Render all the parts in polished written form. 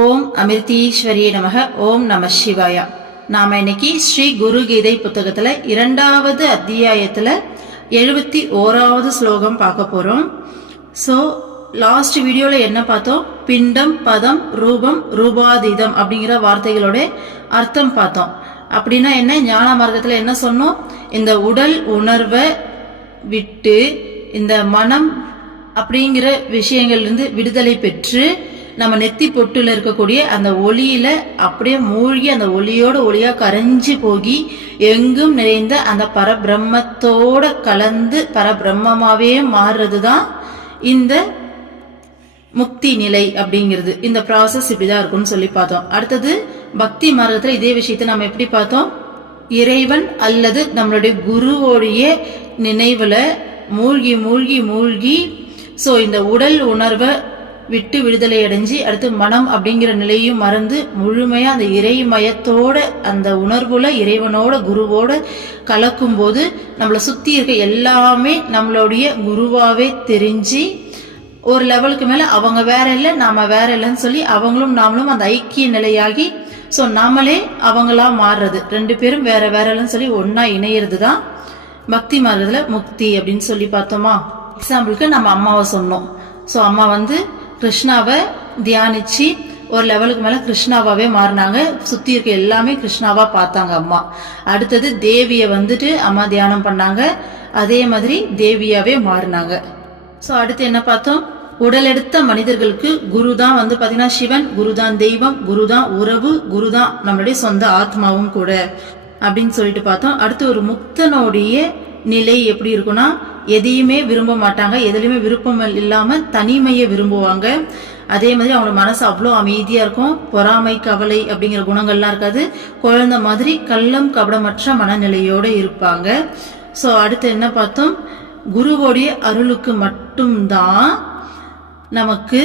ஓம் அமிர்தீஸ்வரியே நமக. ஓம் நம சிவாயா. நாம இன்னைக்கு ஸ்ரீ குரு கீதை புத்தகத்துல 2வது அத்தியாயத்துல 71வது ஸ்லோகம் பார்க்க போறோம். ஸோ லாஸ்ட் வீடியோல என்ன பார்த்தோம்? பிண்டம், பதம், ரூபம், ரூபாதீதம் அப்படிங்கிற வார்த்தைகளோட அர்த்தம் பார்த்தோம். அப்படின்னா என்ன? ஞான மார்க்கத்துல என்ன சொன்னோம்? இந்த உடல் உணர்வை விட்டு இந்த மனம் அப்படிங்கிற விஷயங்கள்ல இருந்து விடுதலை பெற்று நம்ம நெத்தி பொட்டுல இருக்கக்கூடிய அந்த ஒளியில அப்படியே மூழ்கி அந்த ஒளியோட ஒளியா கரைஞ்சி போகி எங்கும் நிறைந்த அந்த பரபிரம்மத்தோட கலந்து பரபிரம்மமாவே மாறுறதுதான் இந்த முக்தி நிலை அப்படிங்கிறது. இந்த ப்ராசஸ் இப்படிதான் இருக்கும்னு சொல்லி பார்த்தோம். அடுத்தது பக்தி மார்க்கத்துல இதே விஷயத்தை நம்ம எப்படி பார்த்தோம்? இறைவன் அல்லது நம்மளுடைய குருவோடைய நினைவுல மூழ்கி மூழ்கி மூழ்கி சோ இந்த உடல் உணர்வை விட்டு விடுதலை அடைஞ்சு அடுத்து மனம் அப்படிங்கிற நிலையும் மறந்து முழுமையா அந்த இறைமயத்தோட அந்த உணர்வுல இறைவனோட குருவோட கலக்கும் போது நம்மளை சுத்தி இருக்க எல்லாமே நம்மளுடைய குருவாவே தெரிஞ்சு ஒரு லெவலுக்கு மேல அவங்க வேற இல்லை நாம வேற இல்லைன்னு சொல்லி அவங்களும் நாமளும் அந்த ஐக்கிய நிலையாகி ஸோ நாமளே அவங்களா மாறுறது, 2 பேரும் வேற வேற இல்லைன்னு சொல்லி ஒன்னா இணையிறது தான் பக்தி மார்க்கத்துல முக்தி அப்படின்னு சொல்லி பார்த்தோமா. எக்ஸாம்பிளுக்கு நம்ம அம்மாவை சொன்னோம். ஸோ அம்மா கிருஷ்ணாவை தியானிச்சு ஒரு லெவலுக்கு மேல கிருஷ்ணாவாவே மாறினாங்க. சுத்தி இருக்க எல்லாமே கிருஷ்ணாவா பார்த்தாங்க அம்மா. அடுத்தது தேவிய அம்மா தியானம் பண்ணாங்க. அதே மாதிரி தேவியாவே மாறினாங்க. ஸோ அடுத்து என்ன பார்த்தோம்? உடல் எடுத்த மனிதர்களுக்கு குரு தான் பாத்தீங்கன்னா சிவன், குருதான் தெய்வம், குருதான் உறவு, குருதான் நம்மளுடைய சொந்த ஆத்மாவும் கூட அப்படின்னு சொல்லிட்டு பார்த்தோம். அடுத்து ஒரு முக்தனுடைய நிலை எப்படி இருக்குன்னா, எதையுமே விரும்ப மாட்டாங்க, எதுலையுமே விருப்பம் இல்லாம தனிமையை விரும்புவாங்க. அதே மாதிரி அவங்களோட மனசு அவ்வளோ அமைதியா இருக்கும். பொறாமை, கவலை அப்படிங்கிற குணங்கள்லாம் இருக்காது. குழந்தை மாதிரி கள்ளம் கபடமற்ற மனநிலையோட இருப்பாங்க. ஸோ அடுத்து என்ன பார்த்தோம்? குருவோடைய அருளுக்கு மட்டும்தான் நமக்கு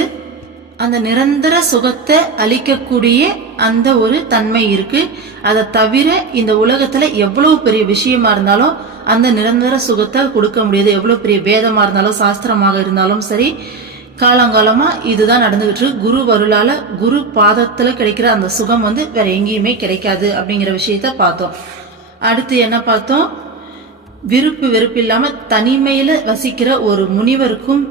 அந்த நிரந்தர சுகத்தை அளிக்கக்கூடிய அந்த ஒரு தன்மை இருக்கு. அதை தவிர இந்த உலகத்துல எவ்வளவு பெரிய விஷயமா இருந்தாலும் அந்த நிரந்தர சுகத்தை கொடுக்க முடியாது. எவ்வளவு பெரிய வேதமா இருந்தாலும் சாஸ்திரமாக இருந்தாலும் சரி, காலங்காலமா இதுதான் நடந்துகிட்டு இருக்கு. குரு வருளால குரு பாதத்துல கிடைக்கிற அந்த சுகம் வேற எங்கேயுமே கிடைக்காது அப்படிங்கிற விஷயத்த பார்த்தோம். அடுத்து என்ன பார்த்தோம்? விருப்பு வெறுப்பு இல்லாம தனிமையில வசிக்கிற ஒரு முனிவருக்கும்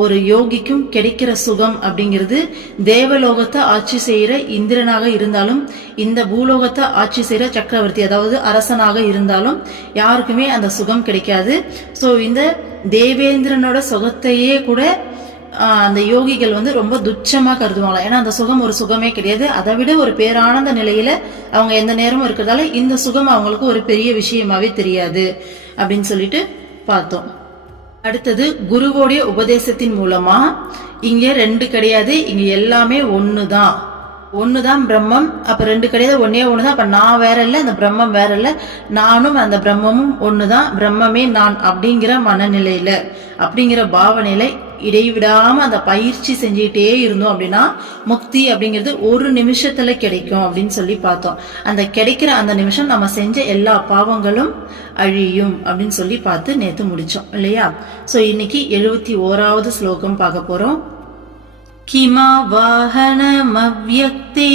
ஒரு யோகிக்கும் கிடைக்கிற சுகம் அப்படிங்கிறது தேவலோகத்தை ஆட்சி செய்யற இந்திரனாக இருந்தாலும் இந்த பூலோகத்தை ஆட்சி செய்யற சக்கரவர்த்தி அதாவது அரசனாக இருந்தாலும் யாருக்குமே அந்த சுகம் கிடைக்காது. ஸோ இந்த தேவேந்திரனோட சுகத்தையே கூட அந்த யோகிகள் ரொம்ப துச்சமா கருதுவாங்களாம். ஏன்னா அந்த சுகம் ஒரு சுகமே கிடையாது. அதை விட ஒரு பேரானந்த நிலையில அவங்க எந்த நேரமும் இருக்கிறதால இந்த சுகம் அவங்களுக்கு ஒரு பெரிய விஷயமாவே தெரியாது அப்படின்னு சொல்லிட்டு பார்த்தோம். அடுத்தது குருவோடைய உபதேசத்தின் மூலமா இங்க 2 கிடையாது, இங்க எல்லாமே ஒண்ணுதான் பிரம்மம். அப்ப 2 கிடையாது, ஒன்னே ஒண்ணுதான். அப்ப நான் வேற இல்ல, அந்த பிரம்மம் வேற இல்ல, நானும் அந்த பிரம்மமும் ஒண்ணுதான், பிரம்மமே நான் அப்படிங்கிற மனநிலையில அப்படிங்கிற பாவனையில இடைவிடாம அந்த பயிற்சி செஞ்சுட்டே இருந்தோம் அப்படின்னா முக்தி அப்படிங்கிறது ஒரு நிமிஷத்துல கிடைக்கும் அப்படின்னு சொல்லி பார்த்தோம். அந்த கிடைக்கிற அந்த நிமிஷம் நம்ம செஞ்ச எல்லா பாவங்களும் அழியும் அப்படின்னு சொல்லி பார்த்து நேத்து முடிச்சோம் இல்லையா? சோ இன்னைக்கு 71வது ஸ்லோகம் பார்க்க போறோம். கிமா வாஹனம் அவ்யக்தே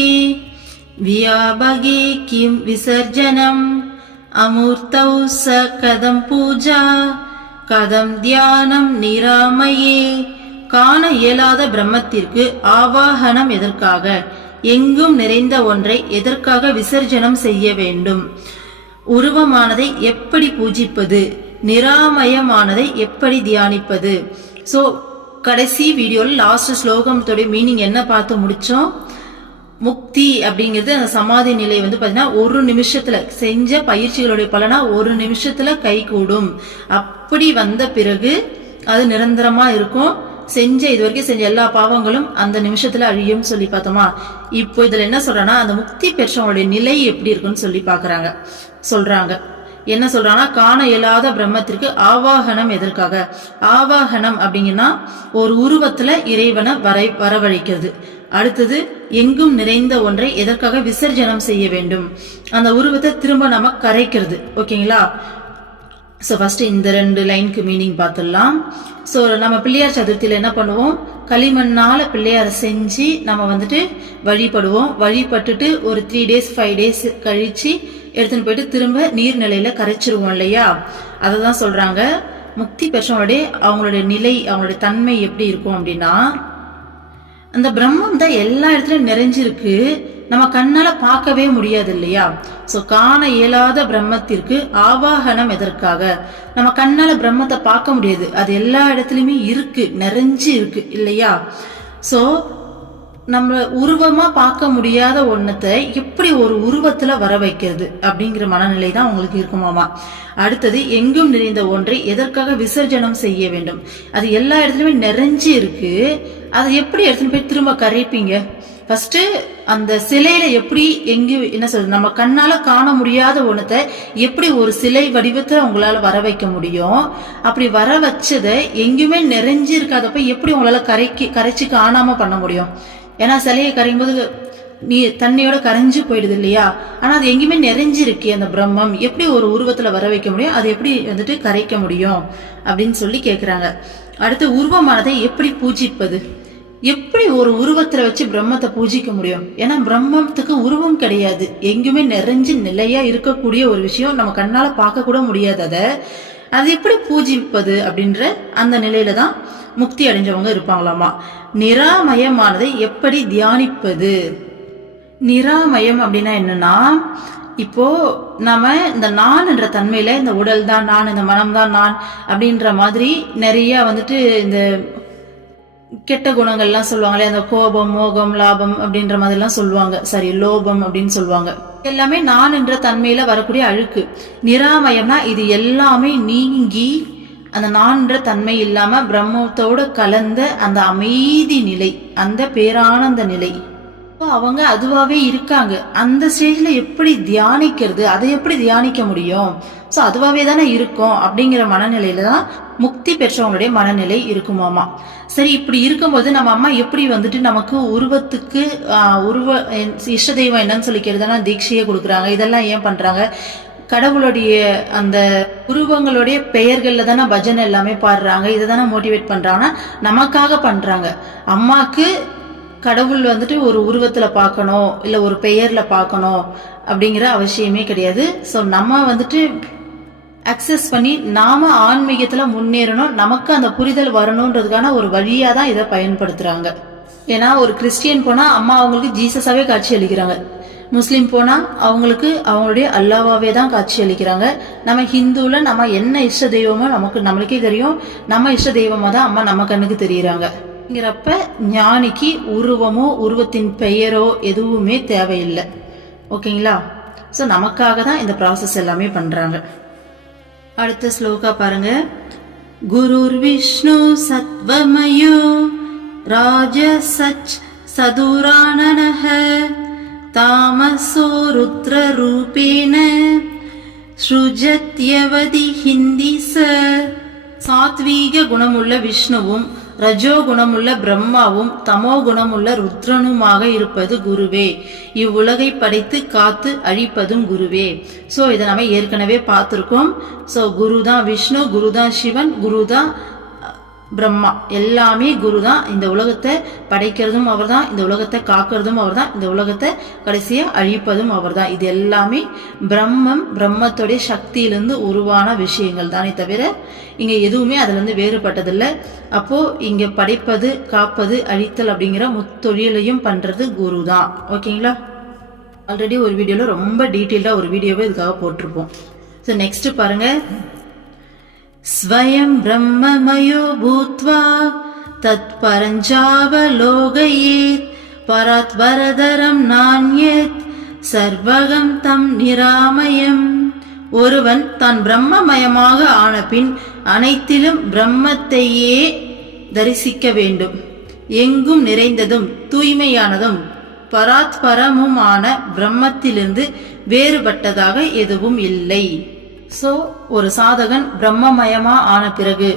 வியாபகே கிம் விசர்ஜனம் அமூர்த்தௌ ச கதம் பூஜா கதம் தியானம் நிராமையே. காண இயலாத பிரம்மத்திற்கு ஆவாகனம் எதற்காக? எங்கும் நிறைந்த ஒன்றை எதற்காக விசர்ஜனம் செய்ய வேண்டும்? உருவமானதை எப்படி பூஜிப்பது? நிராமயமானதை எப்படி தியானிப்பது? சோ கடைசி வீடியோல லாஸ்ட் ஸ்லோகத்தோட மீனிங் என்ன பார்த்து முடிச்சோம்? முக்தி அப்படிங்கிறது அந்த சமாதி நிலை பாத்தீங்கன்னா ஒரு நிமிஷத்துல செஞ்ச பயிற்சிகளுடைய பலனா ஒரு நிமிஷத்துல கை கூடும். அப்படி வந்த பிறகு அது நிரந்தரமா இருக்கும். இது வரைக்கும் செஞ்ச எல்லா பாவங்களும் அந்த நிமிஷத்துல அழியும் சொல்லி பார்த்தோமா. இப்போ இதுல என்ன சொல்றேன்னா, அந்த முக்தி பெற்றவங்களுடைய நிலை எப்படி இருக்குன்னு சொல்லி சொல்றாங்க. என்ன சொல்றாங்கன்னா, காண இயலாத பிரம்மத்திற்கு ஆவாகனம் எதற்காக? ஆவாகனம் அப்படிங்கன்னா ஒரு உருவத்துல இறைவனை வரவழைக்கிறது. அடுத்தது எங்கும் நிறைந்த ஒன்றை எதற்காக விசர்ஜனம் செய்ய வேண்டும்? அந்த உருவத்தை திரும்ப நம்ம கரைக்கிறது. ஓகேங்களா? ஸோ ஃபர்ஸ்ட் இந்த 2 லைனுக்கு மீனிங் பார்த்துடலாம். ஸோ நம்ம பிள்ளையார் சதுர்த்தியில என்ன பண்ணுவோம்? களிமண்ணால பிள்ளையார செஞ்சு நம்ம வந்துட்டு வழிபடுவோம். வழிபட்டுட்டு ஒரு 3 days 5 days கழிச்சு எடுத்துன்னு போயிட்டு திரும்ப நீர்நிலையில கரைச்சிருவோம் இல்லையா. அததான் சொல்றாங்க முக்தி பெற்றவங்களுடைய அவங்களுடைய நிலை, அவங்களுடைய தன்மை எப்படி இருக்கும் அப்படின்னா, அந்த பிரம்மம் தான் எல்லா இடத்துலயும் நிறைஞ்சிருக்கு, நம்ம கண்ணால பார்க்கவே முடியாது இல்லையா. சோ காண இயலாத பிரம்மத்திற்கு ஆவாகனம் எதற்காக? நம்ம கண்ணால பிரம்மத்தை பார்க்க முடியாது, அது எல்லா இடத்துலயுமே இருக்கு, நிறைஞ்சு இருக்கு இல்லையா. சோ நம்ம உருவமா பார்க்க முடியாத ஒன்னத்தை எப்படி ஒரு உருவத்துல வர வைக்கிறது அப்படிங்கிற மனநிலை தான் உங்களுக்கு இருக்குமாமா. அடுத்தது எங்கும் நிறைந்த ஒன்றை எதற்காக விசர்ஜனம் செய்ய வேண்டும்? அது எல்லா இடத்துலயுமே நிறைஞ்சு இருக்கு, அதை எப்படி எடுத்துன்னு போய் திரும்ப கரைப்பீங்க? ஃபர்ஸ்ட் அந்த சிலையில எப்படி என்ன சொல்றது, நம்ம கண்ணால காண முடியாத ஒண்ணத்தை எப்படி ஒரு சிலை வடிவத்தை உங்களால வர வைக்க முடியும்? அப்படி வர வச்சதை எங்குமே நிறைஞ்சு இருக்காதப்ப எப்படி உங்களால கரைச்சு காணாம பண்ண முடியும்? ஏன்னா சிலையை கரையும் போது நீ தண்ணியோட கரைஞ்சு போயிடுது இல்லையா. ஆனா அது எங்கேயுமே நிறைஞ்சிருக்கு அந்த பிரம்மம், எப்படி ஒரு உருவத்துல வர வைக்க முடியும்? அது எப்படி வந்துட்டு கரைக்க முடியும் அப்படின்னு சொல்லி கேக்குறாங்க. அடுத்து உருவமானதை எப்படி பூஜிப்பது? எப்படி ஒரு உருவத்துல வச்சு பிரம்மத்தை பூஜிக்க முடியும்? ஏன்னா பிரம்மத்துக்கு உருவம் கிடையாது, எங்குமே நிறைஞ்சு நிலையா இருக்கக்கூடிய ஒரு விஷயம், நம்ம கண்ணால பார்க்க கூட முடியாது. அது எப்படி பூஜிப்பது அப்படின்ற அந்த நிலையில தான் முக்தி அடைஞ்சவங்க இருப்பாங்களாமா. நிராமயமானதை எப்படி தியானிப்பது? நிராமயம் அப்படின்னா என்னன்னா, இப்போ நாம இந்த நான் என்ற தன்மையில இந்த உடல் தான் நான், இந்த மனம் தான் நான் அப்படின்ற மாதிரி நிறைய வந்துட்டு இந்த கெட்ட குணங்கள்லாம் சொல்லுவாங்களே, அந்த கோபம் மோகம் லாபம் அப்படின்ற மாதிரி எல்லாம் சொல்லுவாங்க, சரி லோபம் அப்படின்னு சொல்லுவாங்க. எல்லாமே நான் என்ற தன்மையில வரக்கூடிய அழுக்கு. நிராமயம்னா இது எல்லாமே நீங்கி அந்த நான் என்ற தன்மை இல்லாம பிரம்மத்தோட கலந்த அந்த அமைதி நிலை, அந்த பேரானந்த நிலை. அவங்க அதுவாவே இருக்காங்க. அந்த ஸ்டேஜ்ல எப்படி தியானிக்கிறது? அதை எப்படி தியானிக்க முடியும்? சோ அதுவாவே தானே இருக்கும் அப்படிங்கிற மனநிலையில தான் முக்தி பெற்றவங்களுடைய மனநிலை இருக்குமாமா. சரி, இப்படி இருக்கும்போது நம்ம அம்மா எப்படி வந்துட்டு நமக்கு உருவத்துக்கு இஷ்ட தெய்வம் என்னன்னு சொல்லிக்கிறதுனா தீட்சையே கொடுக்குறாங்க. இதெல்லாம் ஏன் பண்றாங்க? கடவுளுடைய அந்த உருவங்களுடைய பெயர்கள்ல தானே பஜனை எல்லாமே பாடுறாங்க, இதை தானே மோட்டிவேட் பண்றாங்கன்னா நமக்காக பண்றாங்க. அம்மாக்கு கடவுள் வந்துட்டு ஒரு உருவத்துல பார்க்கணும் இல்ல ஒரு பெயர்ல பார்க்கணும் அப்படிங்கிற அவசியமே கிடையாது. சோ நம்ம வந்துட்டு அக்சஸ் பண்ணி நாம ஆன்மீகத்துல முன்னேறணும், நமக்கு அந்த புரிதல் வரணும்ன்றதுக்கான ஒரு வழியா தான் இதை பயன்படுத்துறாங்க. ஏன்னா ஒரு கிறிஸ்டியன் போனா அம்மா அவங்களுக்கு ஜீசஸாவே காட்சி அளிக்கிறாங்க, முஸ்லீம் போனா அவங்களுக்கு அவங்களுடைய அல்லாவாவே தான் காட்சி அளிக்கிறாங்க. நம்ம ஹிந்துல நம்ம என்ன இஷ்ட தெய்வமோ நம்மளுக்கே தெரியும், நம்ம இஷ்ட தெய்வமா தான் அம்மா நம்ம கண்ணுக்கு தெரியுறாங்க. ங்கிறப்ப ஞானிக்கு உருவமோ உருவத்தின் பெயரோ எதுவுமே தேவையில்லை. ஓகேங்களா? ஸோ நமக்காக தான் இந்த ப்ராசஸ் எல்லாமே பண்றாங்க. அடுத்த ஸ்லோகா பாருங்க. குருர் விஷ்ணு சத்வமயோ ராஜசச் சதுரானனஹ தாமசோ ருத்ர ரூபேன ஸ்ருஜத்யவதி ஹிந்திச. சாத்வீக குணமுள்ள விஷ்ணுவும் ரஜோ குணமுள்ள பிரம்மாவும் தமோ குணமுள்ள ருத்ரனுமாக இருப்பது குருவே. இவ்வுலகை படைத்து காத்து அழிப்பதும் குருவே. சோ இதை நம்ம ஏற்கனவே பார்த்திருக்கோம். சோ குரு தான் விஷ்ணு, குரு தான் சிவன், குரு தான் பிரம்மா, எல்லாமே குரு தான். இந்த உலகத்தை படைக்கிறதும் அவர் தான், இந்த உலகத்தை காக்கிறதும் அவர் தான், இந்த உலகத்தை கடைசியா அழிப்பதும் அவர் தான். இது எல்லாமே பிரம்மத்துடைய சக்தியிலிருந்து உருவான விஷயங்கள் தானே தவிர இங்க எதுவுமே அதுல இருந்து வேறுபட்டதில்லை. அப்போ இங்க படைப்பது காப்பது அழித்தல் அப்படிங்கிற முத்தொழிலையும் பண்றது குரு தான். ஓகேங்களா? ஆல்ரெடி ஒரு வீடியோல ரொம்ப டீட்டெயில்டா ஒரு வீடியோவே இதுக்காக போட்டிருப்போம். ஸோ நெக்ஸ்ட் பாருங்க. ஸ்வயம் பிரம்மமயோ பூத்வா தத் பரஞ்சாவலோகயேத் பராத் வரதரம் நான்யத் சர்வகம் தம் நிராமயம். ஒருவன் தான் பிரம்மமயமாக ஆன பின் அனைத்திலும் பிரம்மத்தையே தரிசிக்க வேண்டும். எங்கும் நிறைந்ததும் தூய்மையானதும் பராத்பரமுமான பிரம்மத்திலிருந்து வேறுபட்டதாக எதுவும் இல்லை. சோ ஒரு சாதகன் பிரம்மமயமா ஆன பிறகு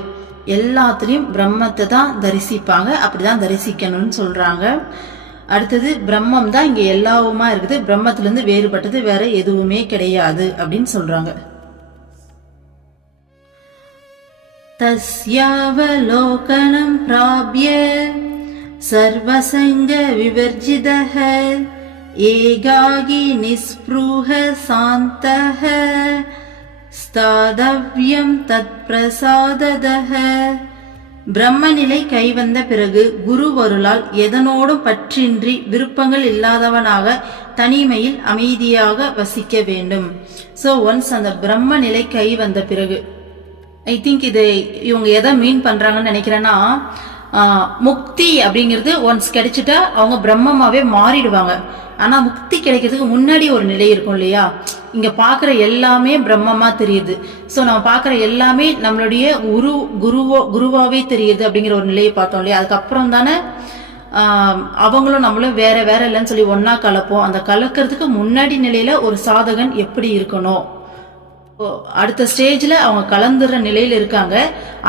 எல்லாத்திலையும் பிரம்மத்தை தான் தரிசிப்பாங்க, அப்படிதான் தரிசிக்கணும்னு சொல்றாங்க. அடுத்தது பிரம்மம் தான் இங்க எல்லாவுமா இருக்குது, பிரம்மத்திலிருந்து வேறுபட்டது வேற எதுவுமே கிடையாது அப்படின்னு சொல்றாங்க. தஸ்யாவலோகனம் பிராப்ய சர்வசங்க விவர்ஜிதः ஏகாகி நிஸ்ப்ருஹ சாந்தः ஸ்தாதவ்யம் தத் பிரசாததः. பிரம்மநிலை கைவந்த பிறகு குருவருளால் எதனோடும் பற்றின்றி விருப்பங்கள் இல்லாதவனாக தனிமையில் அமைதியாக வசிக்க வேண்டும். ஸோ ஒன்ஸ் அந்த பிரம்ம நிலை கை வந்த பிறகு, ஐ திங்க் இது இவங்க எதை மீன் பண்றாங்கன்னு நினைக்கிறேன்னா, முக்தி அப்படிங்கிறது ஒன்ஸ் கிடைச்சிட்டா அவங்க பிரம்மமாவே மாறிடுவாங்க. ஆனா முக்தி கிடைக்கிறதுக்கு முன்னாடி ஒரு நிலை இருக்கும் இல்லையா, இங்க பாக்குற எல்லாமே பிரம்மமா தெரியுது. சோ நம்ம பாக்குற எல்லாமே நம்மளுடைய குருவாவே தெரியுது அப்படிங்கிற ஒரு நிலையை பார்த்தோம் இல்லையா. அதுக்கப்புறம் தானே அவங்களும் நம்மளும் வேற வேற இல்லைன்னு சொல்லி ஒன்னா கலப்போம். அந்த கலக்கிறதுக்கு முன்னாடி நிலையில ஒரு சாதகன் எப்படி இருக்கணும், அடுத்த ஸ்டேஜ்ல அவங்க கலந்துற நிலையில இருக்காங்க,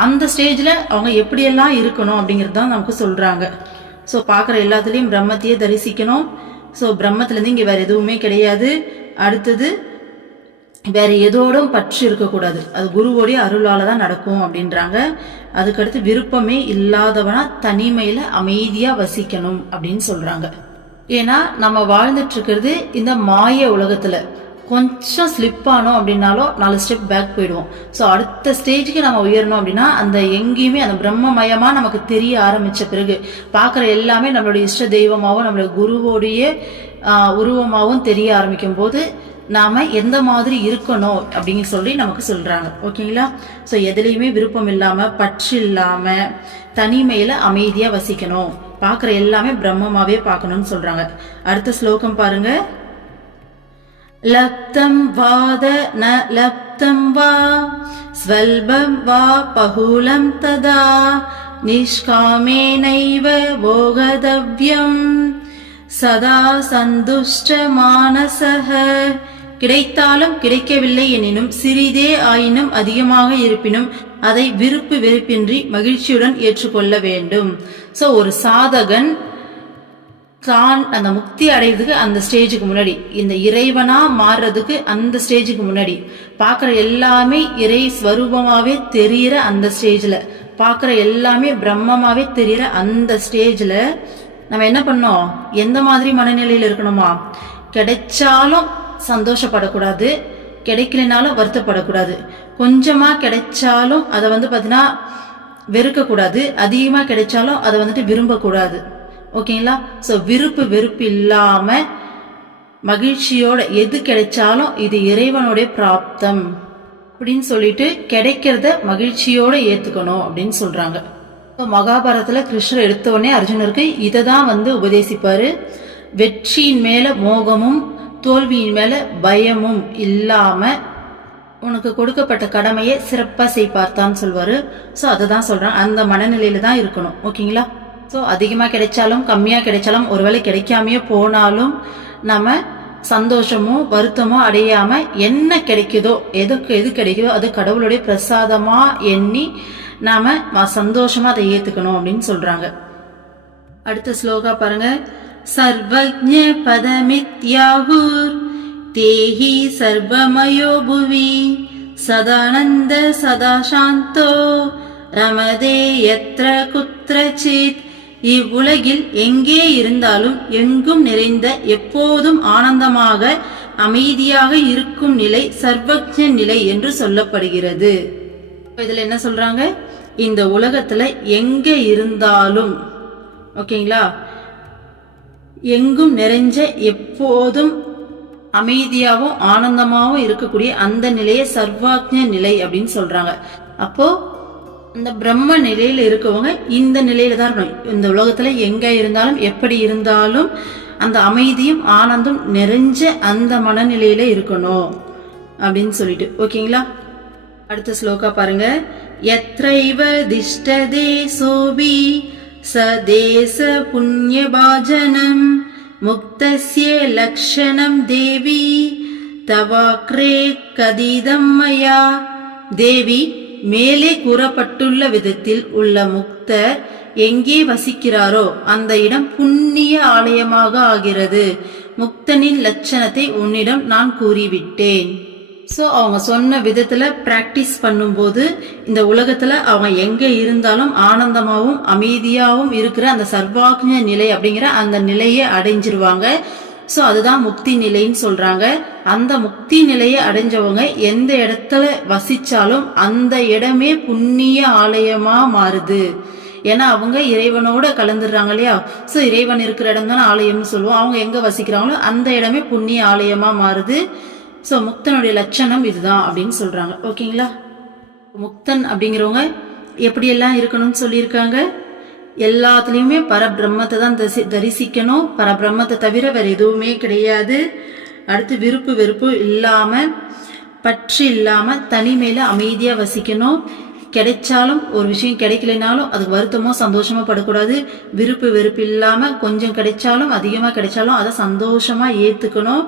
அந்த ஸ்டேஜ்ல அவங்க எப்படியெல்லாம் இருக்கணும் அப்படிங்கிறது தான் நமக்கு சொல்றாங்க. ஸோ பாக்குற எல்லாத்துலயும் பிரம்மத்தையே தரிசிக்கணும். ஸோ பிரம்மத்துல இருந்து இங்க வேற எதுவுமே கிடையாது. அடுத்தது வேற எதோடும் பற்று இருக்கக்கூடாது, அது குருவோடைய அருளால தான் நடக்கும் அப்படின்றாங்க. அதுக்கடுத்து விருப்பமே இல்லாதவனா தனிமையில அமைதியா வசிக்கணும் அப்படின்னு சொல்றாங்க. ஏன்னா நம்ம வாழ்ந்துட்டு இருக்கிறது இந்த மாய உலகத்துல, கொஞ்சம் ஸ்லிப் ஆனோம் அப்படின்னாலும் 4 ஸ்டெப் பேக் போயிடுவோம். ஸோ அடுத்த ஸ்டேஜுக்கு நம்ம உயரணும் அப்படின்னா அந்த எங்கேயுமே அந்த பிரம்மமயமா நமக்கு தெரிய ஆரம்பிச்ச பிறகு பார்க்குற எல்லாமே நம்மளுடைய இஷ்ட தெய்வமாகவும் நம்மளுடைய குருவோடைய உருவமாகவும் தெரிய ஆரம்பிக்கும் போது நாம எந்த மாதிரி இருக்கணும் அப்படின்னு சொல்லி நமக்கு சொல்றாங்க. ஓகேங்களா. ஸோ எதுலையுமே விருப்பம் இல்லாம பற்று இல்லாம தனிமையில அமைதியா வசிக்கணும், பார்க்குற எல்லாமே பிரம்மமாவே பார்க்கணும்னு சொல்றாங்க. அடுத்த ஸ்லோகம் பாருங்க. லப்தம் வாத ந லப்தம் வா ஸ்வல்பம் வா பகுலம் ததா நிஷ்காமேனைவ போகதவ்யம் சதா சந்துஷ்ட மானசஹ. கிடைத்தாலும் கிடைக்கவில்லை எனினும் சிறிதே ஆயினும் அதிகமாக இருப்பினும் அதை விருப்பு வெறுப்பின்றி மகிழ்ச்சியுடன் ஏற்றுக்கொள்ள வேண்டும். சோ ஒரு சாதகன் தான் அந்த முக்தி அடைறதுக்கு அந்த ஸ்டேஜுக்கு முன்னாடி, இந்த இறைவனா மாறுறதுக்கு அந்த ஸ்டேஜுக்கு முன்னாடி, பாக்குற எல்லாமே இறை ஸ்வரூபமாவே தெரியிற அந்த ஸ்டேஜ்ல, பாக்குற எல்லாமே பிரம்மமாவே தெரியிற அந்த ஸ்டேஜ்ல நம்ம என்ன பண்ணோம், எந்த மாதிரி மனநிலையில இருக்கணுமா, கிடைச்சாலும் சந்தோஷப்படக்கூடாது, கிடைக்கலனாலும் வருத்தப்படக்கூடாது, கொஞ்சமா கிடைச்சாலும் அதை பாத்தீங்கன்னா வெறுக்க கூடாது, அதிகமா கிடைச்சாலும் அதை விரும்பக்கூடாது. ஓகேங்களா. சோ விருப்பு வெறுப்பு இல்லாம மகிழ்ச்சியோட எது கிடைச்சாலும் இது இறைவனுடைய பிராப்தம் அப்படின்னு சொல்லிட்டு கிடைக்கிறத மகிழ்ச்சியோட ஏத்துக்கணும் அப்படின்னு சொல்றாங்க. மகாபாரதத்துல கிருஷ்ணர் எடுத்த உடனே அர்ஜுனருக்கு இதை தான் உபதேசிப்பாரு. வெற்றியின் மேல மோகமும் தோல்வியின் மேல பயமும் இல்லாம உனக்கு கொடுக்கப்பட்ட கடமையை சிறப்பா செய்ப்பார்த்தான்னு சொல்வாரு. சோ அதை தான் சொல்றாங்க, அந்த மனநிலையில தான் இருக்கணும். ஓகேங்களா. ஸோ அதிகமாக கிடைச்சாலும் கம்மியாக கிடைச்சாலும் ஒருவேளை கிடைக்காமையே போனாலும் நம்ம சந்தோஷமோ வருத்தமோ அடையாம என்ன கிடைக்குதோ எது கிடைக்குதோ அது கடவுளுடைய பிரசாதமா எண்ணி நாம சந்தோஷமா அதை ஏத்துக்கணும் அப்படின்னு சொல்றாங்க. அடுத்த ஸ்லோகா பாருங்க. சர்வஜ்ஞ பதமித்யாஹுர் தேஹி சர்வமயோ புவி சதானந்த சதா சாந்தோ ரமதே யத்ர குத்ரசித். இவ்வுலகில் எங்கே இருந்தாலும் எங்கும் நிறைந்த எப்போதும் ஆனந்தமாக அமைதியாக இருக்கும் நிலை சர்வஜ்ஞ நிலை என்று சொல்லப்படுகிறது. இதுல என்ன சொல்றாங்க, இந்த உலகத்துல எங்க இருந்தாலும் ஓகேங்களா, எங்கும் நிறைஞ்ச எப்போதும் அமைதியாகவும் ஆனந்தமாகவும் இருக்கக்கூடிய அந்த நிலையை சர்வஜ்ஞ நிலை அப்படின்னு சொல்றாங்க. அப்போ இந்த பிரம்ம நிலையில இருக்கவங்க இந்த நிலையில தான் இருக்கணும். இந்த உலகத்துல எங்க இருந்தாலும் எப்படி இருந்தாலும் அந்த அமைதியும் ஆனந்தம் நிறைஞ்ச அந்த மனநிலையில இருக்கணும் அப்படின்னு சொல்லிட்டு. ஓகேங்களா. அடுத்த ஸ்லோகா பாருங்க. யத்ரைவ திஷ்டதே சோபி சதேச புண்ணியபாஜனம் முக்தஸ்ய லக்ஷணம் தேவி தவாக்ரே கதிதம் மயா. தேவி, மேலே கூறப்பட்டுள்ள விதத்தில் உள்ள முக்தர் எங்கே வசிக்கிறாரோ அந்த இடம் புண்ணிய ஆலயமாக ஆகிறது. முக்தனின் லட்சணத்தை உன்னிடம் நான் கூறிவிட்டேன். ஸோ அவங்க சொன்ன விதத்துல பிராக்டிஸ் பண்ணும்போது இந்த உலகத்துல அவங்க எங்க இருந்தாலும் ஆனந்தமாவும் அமைதியாவும் இருக்கிற அந்த சர்வாக்ஞ நிலை அப்படிங்கிற அந்த நிலையை அடைஞ்சிருவாங்க. ஸோ அதுதான் முக்தி நிலைன்னு சொல்றாங்க. அந்த முக்தி நிலையை அடைஞ்சவங்க எந்த இடத்துல வசிச்சாலும் அந்த இடமே புண்ணிய ஆலயமா மாறுது. ஏன்னா அவங்க இறைவனோட கலந்துடுறாங்க இல்லையா. ஸோ இறைவன் இருக்கிற இடம் தானே ஆலயம்னு சொல்லுவோம். அவங்க எங்க வசிக்கிறாங்களோ அந்த இடமே புண்ணிய ஆலயமா மாறுது. ஸோ முக்தனுடைய லட்சணம் இதுதான் அப்படின்னு சொல்றாங்க. ஓகேங்களா. முக்தன் அப்படிங்கிறவங்க எப்படியெல்லாம் இருக்கணும்னு சொல்லியிருக்காங்க. எல்லாத்துலேயுமே பரபிரம்மத்தை தான் தரிசிக்கணும். பரபிரம்மத்தை தவிர வேற எதுவுமே கிடையாது. அடுத்து விருப்பு வெறுப்பு இல்லாம, பற்று இல்லாம, தனிமையில அமைதியா வசிக்கணும். கிடைச்சாலும் ஒரு விஷயம் கிடைக்கலனாலும் அதுக்கு வருத்தமோ சந்தோஷமோ படக்கூடாது. விருப்பு வெறுப்பு இல்லாம கொஞ்சம் கிடைச்சாலும் அதிகமா கிடைச்சாலும் அதை சந்தோஷமா ஏத்துக்கணும்.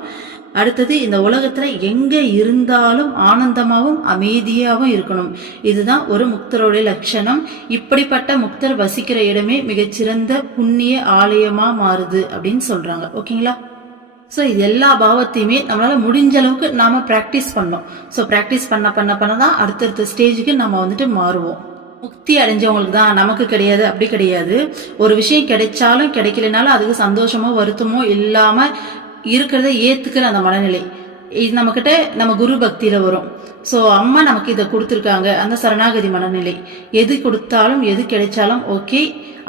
அடுத்தது இந்த உலகத்துல எங்க இருந்தாலும் ஆனந்தமாவும் அமைதியாவும் இருக்கணும். இதுதான் ஒரு முக்தருடைய லட்சணம். இப்படிப்பட்ட முக்தர் வசிக்கிற இடமே மிகச்சிறந்த புண்ணிய ஆலயமா மாறுது அப்படின்னு சொல்றாங்க. ஓகேங்களா. ஸோ இது எல்லா பாவத்தையுமே நம்மளால முடிஞ்ச அளவுக்கு நாம பிராக்டிஸ் பண்ணோம். ஸோ பிராக்டிஸ் பண்ண தான் அடுத்தடுத்த ஸ்டேஜுக்கு நம்ம வந்துட்டு மாறுவோம். முக்தி அடைஞ்சவங்களுக்கு தான், நமக்கு கிடையாது அப்படி கிடையாது. ஒரு விஷயம் கிடைச்சாலும் கிடைக்கலனாலும் அதுக்கு சந்தோஷமோ வருத்தமோ இல்லாம இருக்கிறத ஏத்துக்கிற அந்த மனநிலை இது நம்ம கிட்ட நம்ம குரு பக்தியில வரும். ஸோ அம்மா நமக்கு இதை கொடுத்துருக்காங்க, அந்த சரணாகதி மனநிலை. எது கொடுத்தாலும் எது கிடைச்சாலும் ஓகே,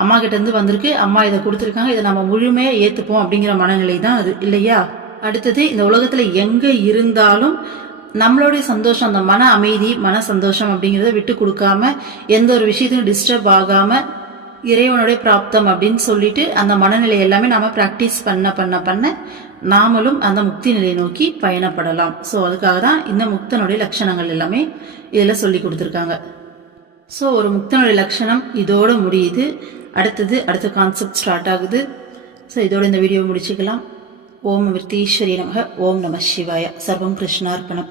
அம்மா கிட்ட இருந்து வந்திருக்கு, அம்மா இதை கொடுத்துருக்காங்க, இதை நம்ம முழுமையா ஏத்துப்போம் அப்படிங்கிற மனநிலை தான் அது இல்லையா. அடுத்தது இந்த உலகத்துல எங்க இருந்தாலும் நம்மளுடைய சந்தோஷம், அந்த மன அமைதி, மன சந்தோஷம் அப்படிங்கிறத விட்டு கொடுக்காம, எந்த ஒரு விஷயத்தையும் டிஸ்டர்ப் ஆகாம இறைவனுடைய பிராப்தம் அப்படின்னு சொல்லிட்டு அந்த மனநிலை எல்லாமே நாம பிராக்டிஸ் பண்ண நாமளும் அந்த முக்தி நிலையை நோக்கி பயணப்படலாம். ஸோ அதுக்காக தான் இந்த முக்தனுடைய லட்சணங்கள் எல்லாமே இதில் சொல்லி கொடுத்துருக்காங்க. ஸோ ஒரு முக்தனுடைய லட்சணம் இதோட முடியுது. அடுத்த கான்செப்ட் ஸ்டார்ட் ஆகுது. ஸோ இதோட இந்த வீடியோ முடிச்சுக்கலாம். ஓம் விருத்தீஸ்வரி நமக. ஓம் நம சிவாய. சர்வம் கிருஷ்ணார்ப்பணம்.